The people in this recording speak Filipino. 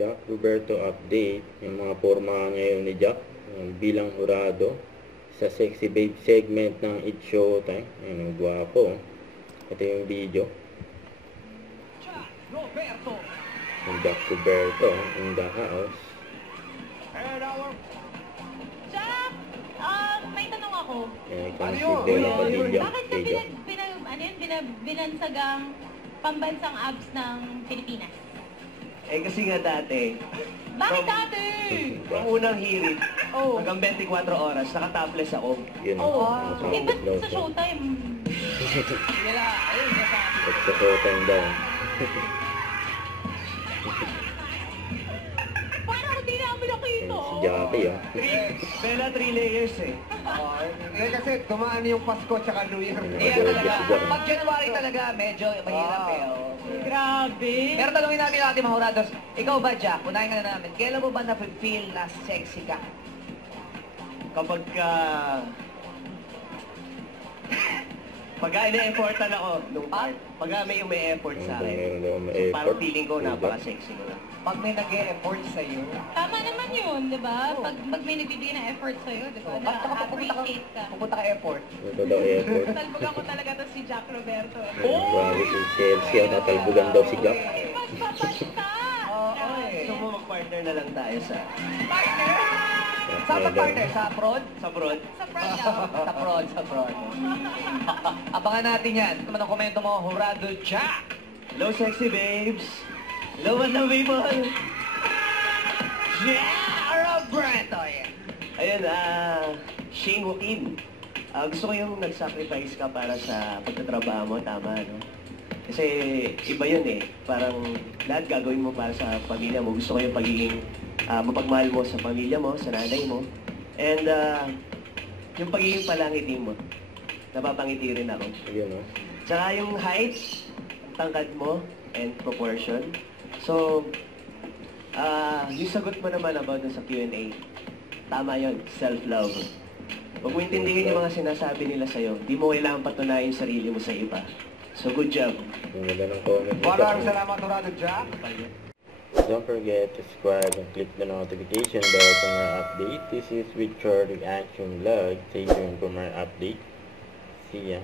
Jack Roberto update. Yung mga forma ngayon ni Jack bilang hurado sa Sexy Babe segment ng It's Showtime. Ayan, gwapo. Ito yung video. Yung Jack Roberto in the house. Jack, may tanong ako. Ayan, si Bella Padilla. Bakit ka binansagang pambansang abs ng Pilipinas? Kasi nga dati, Bakit dati? ang unang hirit, hanggang 24 oras, naka-topless ako. Yun. Ba't sa Showtime? At sa Showtime daw. Parang hindi namin nakita. Si Jackie, Bella, 3 layers eh. Kasi tumaan yung Pasko tsaka New Year. Pag January talaga, medyo mahirap eh. Grabe. Pero tanungin namin ang ating mga hurados. Ikaw ba, Jack? Unahin ka na namin. Kailan mo ba na-feel na sexy ka? Kapag ina-effortan ako nung part. Pag may effort sa akin. So, parang feeling ko napaka-sexy ko na. Pag may nag-e-effort sa'yo. Tama naman yun, di ba? Pag may nagbibigay ng effort sa'yo, di ba? Na-appreciate ka. Pupunta ka effort. Ito daw effort. Talbogan ko talaga to si Jack Roberto. Grabe si Chelsea. Natalbugan daw si Jack. Magpapasta! Gusto mo mag-partner na lang tayo sa... Partner! Saan ba partner? Sa prod? Sa prod? Sa front lang. Sa prod. Abangan natin yan. Ito man ang komento mo, Hurado Jack! Hello, sexy babes! Hello, madam people! Jack Roberto! Ayun, Shane Joaquin. Gusto ko yung nag-sacrifice ka para sa pagtatrabaho mo, tama, no? Kasi iba yun eh. Parang lahat gagawin mo para sa pamilya mo. Gusto ko yung pagiging mapagmahal mo sa pamilya mo, sa nanay mo. And yung pagiging palangitin mo. Napapangiti rin ako. Ayun, no? Tsaka yung height, tangkad mo, and proportion. So, yung sagot mo naman about sa Q&A, tama yun, self-love. Huwag mo intindihin yung mga sinasabi nila sa'yo. Di mo kailangan patunayan yung sarili mo sa iba. So, good job. Yung ganda ng comment. Maraming salamat, Hurado Jack. Don't forget to subscribe and click the notification bell for more update. This is Richard Reaction Vlog. Stay tuned for more update. See ya.